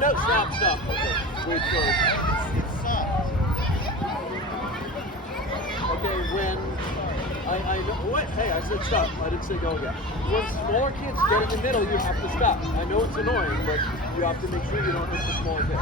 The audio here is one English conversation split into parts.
No, stop. Okay. Wait first. Okay, when I know. Wait, hey, I said stop. I didn't say go again. When smaller kids get in the middle, you have to stop. I know it's annoying, but you have to make sure you don't hit the smaller kids.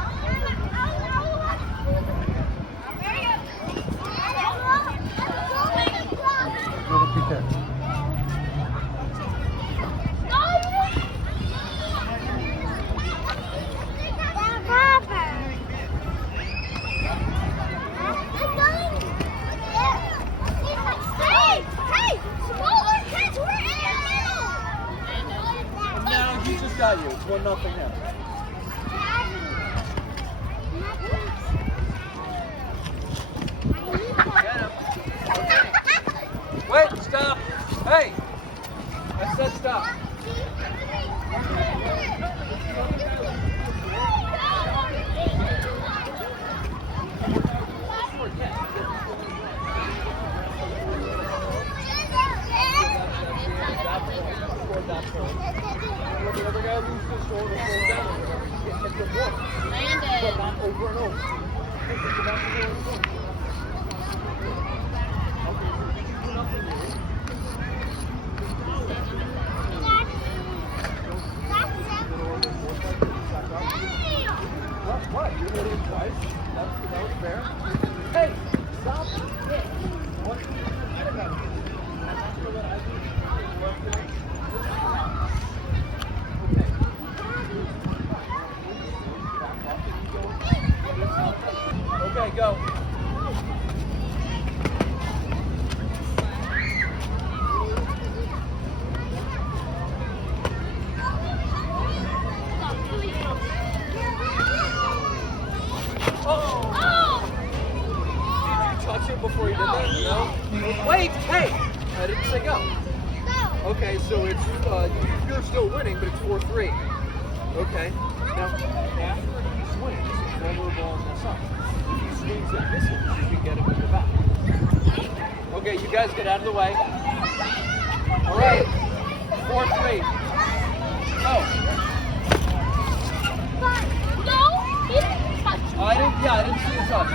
He just got you. It's 1-0 now. Get him. Okay. Wait, stop. Hey. I said stop. The other guy loses his shoulder, falls down, or whatever. You get hit with water. But not over and over. What? You hit him twice? That was fair. Hey, stop. What? Okay, go. Oh! Did you touch it before you did that? No? Wait, hey! I didn't say go. Okay, so it's you're still winning, but it's 4-3. Okay. Now, after he swings, throw the ball and mess up. If he swings and misses, you can get him in the back. Okay, you guys get out of the way. All right. 4-3. Go. No, he didn't touch me. I didn't see you touch.